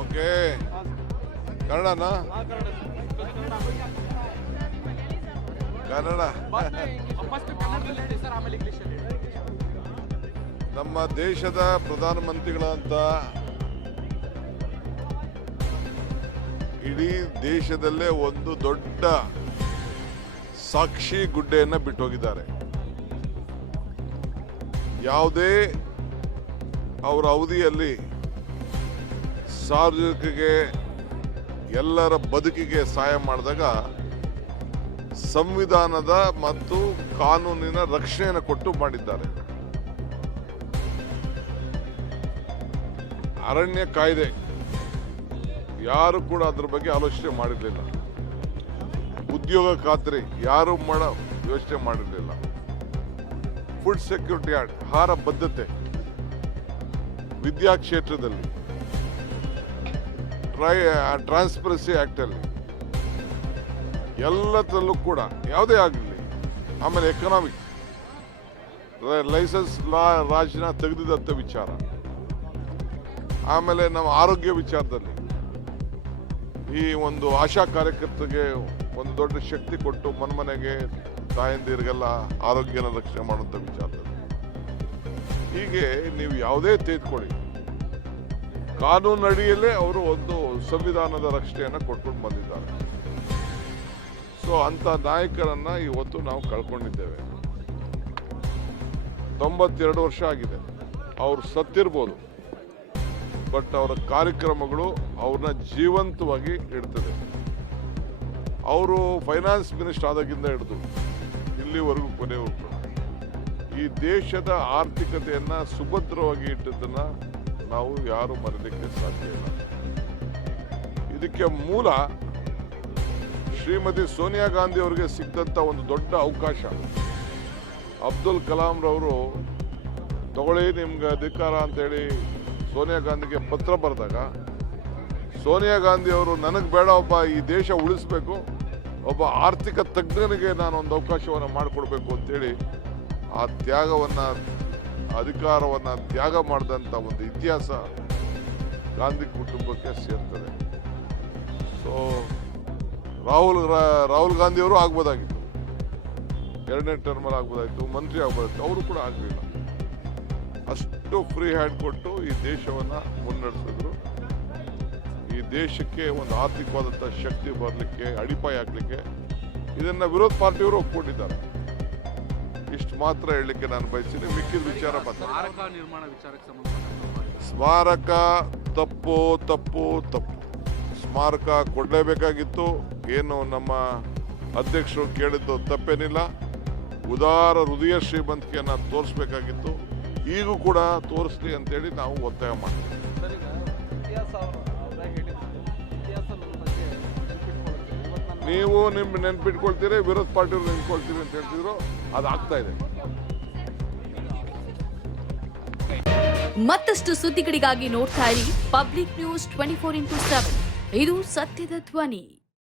Okay. ಕನ್ನಡನಾ? Kannada. ನಮ್ಮ ದೇಶದ ಪ್ರಧಾನಮಂತ್ರಿಗಳಂತ ಇಡೀ ದೇಶದಲ್ಲೇ ಒಂದು ದೊಡ್ಡ ಸಾಕ್ಷಿ ಗುಡ್ಡೆಯನ್ನ ಬಿಟ್ಟೋಗಿದ್ದಾರೆ. ಯಾವುದೇ ಅವರ ಅವಧಿಯಲ್ಲಿ ಸಾರ್ವಜನಿಕರಿಗೆ ಎಲ್ಲರ ಬದುಕಿಗೆ ಸಹಾಯ ಮಾಡಿದಾಗ ಸಂವಿಧಾನದ ಮತ್ತು ಕಾನೂನಿನ ರಕ್ಷಣೆಯನ್ನು ಕೊಟ್ಟು ಮಾಡಿದ್ದಾರೆ. ಅರಣ್ಯ ಕಾಯ್ದೆ ಯಾರು ಕೂಡ ಅದ್ರ ಬಗ್ಗೆ ಆಲೋಚನೆ ಮಾಡಿರಲಿಲ್ಲ. ಉದ್ಯೋಗ ಖಾತ್ರಿ ಯಾರು ಮಾಡ ಯೋಚನೆ ಮಾಡಿರಲಿಲ್ಲ. ಫುಡ್ ಸೆಕ್ಯೂರಿಟಿ ಆಕ್ಟ್ ಆಹಾರ ಬದ್ಧತೆ. ವಿದ್ಯಾ ಕ್ಷೇತ್ರದಲ್ಲಿ ಟ್ರೈ ಟ್ರಾನ್ಸ್ಪರೆನ್ಸಿ ಆ್ಯಕ್ಟಲ್ಲಿ ಎಲ್ಲದರಲ್ಲೂ ಕೂಡ ಯಾವುದೇ ಆಗಲಿ, ಆಮೇಲೆ ಎಕನಾಮಿಕ್ ಲೈಸೆನ್ಸ್ ಲಾ, ರಾಜಿನ ತೆಗೆದಿದ್ದಂಥ ವಿಚಾರ. ಆಮೇಲೆ ನಮ್ಮ ಆರೋಗ್ಯ ವಿಚಾರದಲ್ಲಿ ಈ ಒಂದು ಆಶಾ ಕಾರ್ಯಕರ್ತರಿಗೆ ಒಂದು ದೊಡ್ಡ ಶಕ್ತಿ ಕೊಟ್ಟು ಮನೆಗೆ ತಾಯಂದಿರಿಗೆಲ್ಲ ಆರೋಗ್ಯನ ರಕ್ಷಣೆ ಮಾಡುವಂಥ ವಿಚಾರದಲ್ಲಿ. ಹೀಗೆ ನೀವು ಯಾವುದೇ ತೆಗೆದುಕೊಳ್ಳಿ ಕಾನೂನು ಅಡಿಯಲ್ಲೇ ಅವರು ಒಂದು ಸಂವಿಧಾನದ ರಕ್ಷಣೆಯನ್ನು ಕೊಟ್ಕೊಂಡು ಬಂದಿದ್ದಾರೆ. ಸೊ ಅಂತ ನಾಯಕರನ್ನ ಇವತ್ತು ನಾವು ಕಳ್ಕೊಂಡಿದ್ದೇವೆ. ತೊಂಬತ್ತೆರಡು ವರ್ಷ ಆಗಿದೆ. ಅವರು ಸತ್ತಿರ್ಬೋದು. ಬಟ್ ಅವರ ಕಾರ್ಯಕ್ರಮಗಳು ಅವ್ರನ್ನ ಜೀವಂತವಾಗಿ ಇಡ್ತದೆ. ಅವರು ಫೈನಾನ್ಸ್ ಮಿನಿಸ್ಟರ್ ಆದಾಗಿಂದ ಹಿಡಿದು ಇಲ್ಲಿವರೆಗೂ ಕೊನೆವರೆಗೂ. ಈ ದೇಶದ ಆರ್ಥಿಕತೆಯನ್ನ ಸುಭದ್ರವಾಗಿ ಇಟ್ಟದನ್ನ ನಾವು ಯಾರು ಮರೆಯಲಿಕ್ಕೆ ಸಾಧ್ಯ ಇಲ್ಲ. ಇದಕ್ಕೆ ಮೂಲ ಶ್ರೀಮತಿ ಸೋನಿಯಾ ಗಾಂಧಿ ಅವರಿಗೆ ಸಿಕ್ಕಂತ ಒಂದು ದೊಡ್ಡ ಅವಕಾಶ. ಅಬ್ದುಲ್ ಕಲಾಂ ರವರು, ತಗೊಳ್ಳಿ ನಿಮ್ಗೆ ಅಧಿಕಾರ ಅಂತೇಳಿ ಸೋನಿಯಾ ಗಾಂಧಿಗೆ ಪತ್ರ ಬರೆದಾಗ, ಸೋನಿಯಾ ಗಾಂಧಿ ಅವರು ನನಗೆ ಬೇಡ, ಒಬ್ಬ ಈ ದೇಶ ಉಳಿಸ್ಬೇಕು, ಒಬ್ಬ ಆರ್ಥಿಕ ತಜ್ಞನಿಗೆ ನಾನು ಒಂದು ಅವಕಾಶವನ್ನು ಮಾಡಿಕೊಡ್ಬೇಕು ಅಂತೇಳಿ ಆ ತ್ಯಾಗವನ್ನು, ಅಧಿಕಾರವನ್ನು ತ್ಯಾಗ ಮಾಡಿದಂಥ ಒಂದು ಇತಿಹಾಸ ಗಾಂಧಿ ಕುಟುಂಬಕ್ಕೆ ಸೇರ್ತದೆ. ಸೊ ರಾಹುಲ್ ರಾಹುಲ್ ಗಾಂಧಿ ಅವರು ಆಗ್ಬೋದಾಗಿತ್ತು. ಎರಡನೇ ಟರ್ಮಲ್ಲಿ ಆಗ್ಬೋದಾಗಿತ್ತು, ಮಂತ್ರಿ ಆಗ್ಬೋದಾಗಿತ್ತು, ಅವರು ಕೂಡ ಆಗಲಿಲ್ಲ. ಅಷ್ಟು ಫ್ರೀ ಹ್ಯಾಂಡ್ ಕೊಟ್ಟು ಈ ದೇಶವನ್ನು ಮುನ್ನಡೆಸಿದ್ರು. ಈ ದೇಶಕ್ಕೆ ಒಂದು ಆರ್ಥಿಕವಾದಂಥ ಶಕ್ತಿ ಬರಲಿಕ್ಕೆ, ಅಡಿಪಾಯ ಹಾಕಲಿಕ್ಕೆ ಇದನ್ನ ವಿರೋಧ ಪಾರ್ಟಿಯವರು ಒಪ್ಕೊಂಡಿದ್ದಾರೆ. ಇಷ್ಟು ಮಾತ್ರ ಹೇಳಲಿಕ್ಕೆ ನಾನು ಬಯಸಿದೆ ಮಿಕ್ಕಿದ ವಿಚಾರ ಮಾತಾಡ ಸ್ಮಾರಕ ತಪ್ಪು ತಪ್ಪು ತಪ್ಪು. ಸ್ಮಾರಕ ಕೊಡಲೇಬೇಕಾಗಿತ್ತು. ಏನು ನಮ್ಮ ಅಧ್ಯಕ್ಷರು ಕೇಳಿದ್ದು ತಪ್ಪೇನಿಲ್ಲ. ಉದಾರ ಹೃದಯ ಶ್ರೀಮಂತಿಕೆಯನ್ನು ತೋರಿಸ್ಬೇಕಾಗಿತ್ತು. ಈಗೂ ಕೂಡ ತೋರಿಸ್ಲಿ ಅಂತೇಳಿ ನಾವು ಒತ್ತಾಯ ಮಾಡ್ತೀವಿ. ನೀವು ನಿಮ್ಮ ನೆನ್ಪಿಟ್ಕೊಳ್ತೀರಿ, ವಿರೋಧ ಪಾರ್ಟಿಯವ್ರು ನೆನ್ಕೊಳ್ತೀರಿ ಅಂತ ಹೇಳ್ತಿದ್ರು, ಅದು ಆಗ್ತಾ ಇದೆ. ಮತ್ತಷ್ಟು ಸುದ್ದಿಗಳಿಗಾಗಿ ನೋಡ್ತಾ ಇರಿ public news twenty four into seven. ಇದು ಸತ್ಯದ ಧ್ವನಿ.